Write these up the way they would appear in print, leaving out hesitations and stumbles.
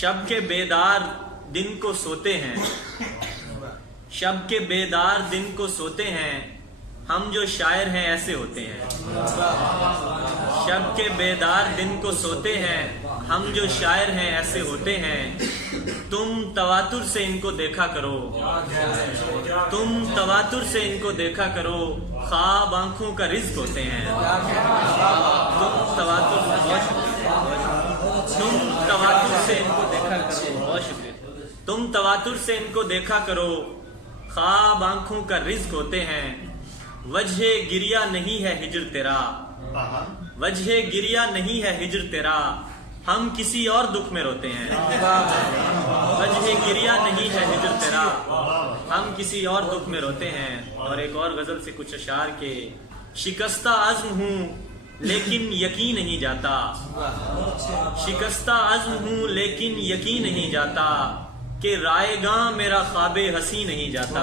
शब के बेदार दिन को सोते हैं, शब के बेदार दिन को सोते हैं, हम जो शायर हैं ऐसे होते हैं। शब के बेदार दिन को सोते हैं, हम जो शायर हैं ऐसे होते हैं। तुम तवातुर से इनको देखा करो, तुम तवातुर से इनको देखा करो, ख्वाब आंखों का रिज्क होते हैं। तुम तवातुर से इनको देखा करो, बहुत शुक्रिया। तुम तवातुर से इनको देखा करो, ख्वाब आंखों का रिज्क होते हैं। वजह गिरिया नहीं है हिजर तेरा, वजह गिरिया नहीं है हिजर तेरा, हम किसी और दुख में रोते हैं। वजह गिरिया नहीं है हिजर तेरा, हम किसी और दुख में रोते हैं। और एक और गजल से कुछ अशार के, शिकस्ता अज़्म हूँ लेकिन यकीन नहीं जाता, शिकस्ता अज़्म हूँ लेकिन यकीन नहीं जाता, कि रायगां मेरा ख्वाबे हंसी नहीं जाता।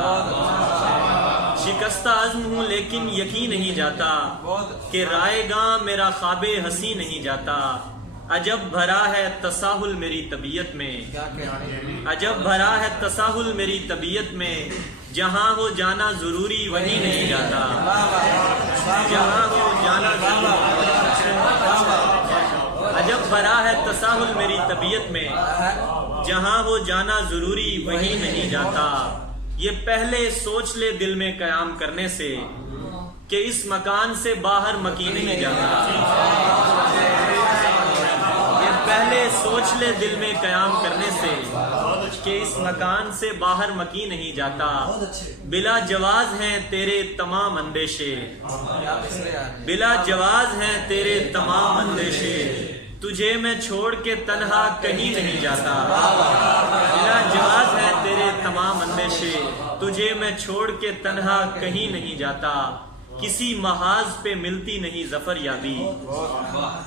शिकस्ता अज़्म हूँ लेकिन यकीन नहीं जाता, कि रायगां मेरा ख्वाबे हंसी नहीं जाता। अजब भरा है तसाहुल मेरी तबीयत में, अजब भरा है तसाहुल मेरी तबीयत में, जहाँ हो जाना जरूरी वहीं नहीं जाता, जहाँ हो जाना जरूरी। अजब भरा है तसाहुल मेरी तबीयत में, जहाँ हो जाना जरूरी वहीं नहीं जाता। ये पहले सोच ले दिल में कयाम करने से, कि इस मकान से बाहर मकी नहीं जाता। पहले सोच ले दिल में कयाम करने से, कि इस मकान से बाहर मकी नहीं जाता। बिला जवाज हैं तेरे तमाम अंदेशे, बिला जवाज हैं तेरे तमाम अंदेशे, तुझे मैं छोड़ के तन्हा कहीं नहीं जाता। बिला जवाज हैं तेरे तमाम अंदेशे, तुझे मैं छोड़ के तन्हा कहीं नहीं जाता। किसी महाज पे मिलती नहीं जफर याबी,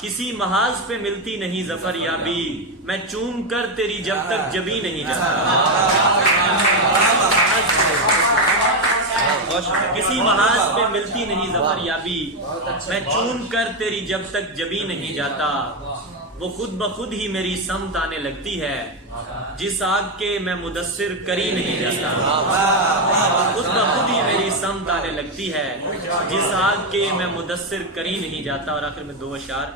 किसी महाज पे मिलती नहीं जफर याबी, मैं चूम कर तेरी जब तक जबी नहीं जाता। किसी महाज पे मिलती नहीं जफर याबी, मैं चूम कर तेरी जब तक जबी नहीं जाता। वो खुद ब खुद ही मेरी समत आने लगती है, जिस आग के मैं मुदस्सिर करी नहीं जाता। खुद ब खुद ही मेरी समत आने लगती है, जिस आग के मैं मुदस्सिर करी नहीं जाता। और आखिर में दो अशार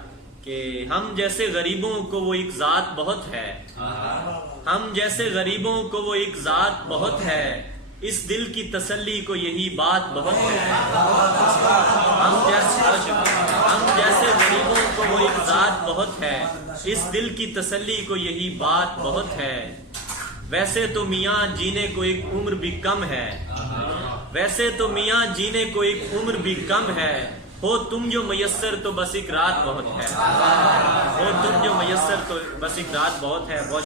कि हम जैसे गरीबों को वो एक जात बहुत है, हम जैसे गरीबों को वो एक जात बहुत है, इस दिल की तसल्ली को यही बात बहुत है। हम जैसे गरीबों को वो एक जात बहुत है, इस दिल की तसल्ली को यही बात बहुत है। वैसे तो मियाँ जीने को एक उम्र भी कम है, वैसे तो मियाँ जीने को एक उम्र भी कम है, हो तुम जो मयस्सर तो बस एक रात बहुत है, हो तुम जो मयस्सर तो बस एक रात बहुत है। बहुत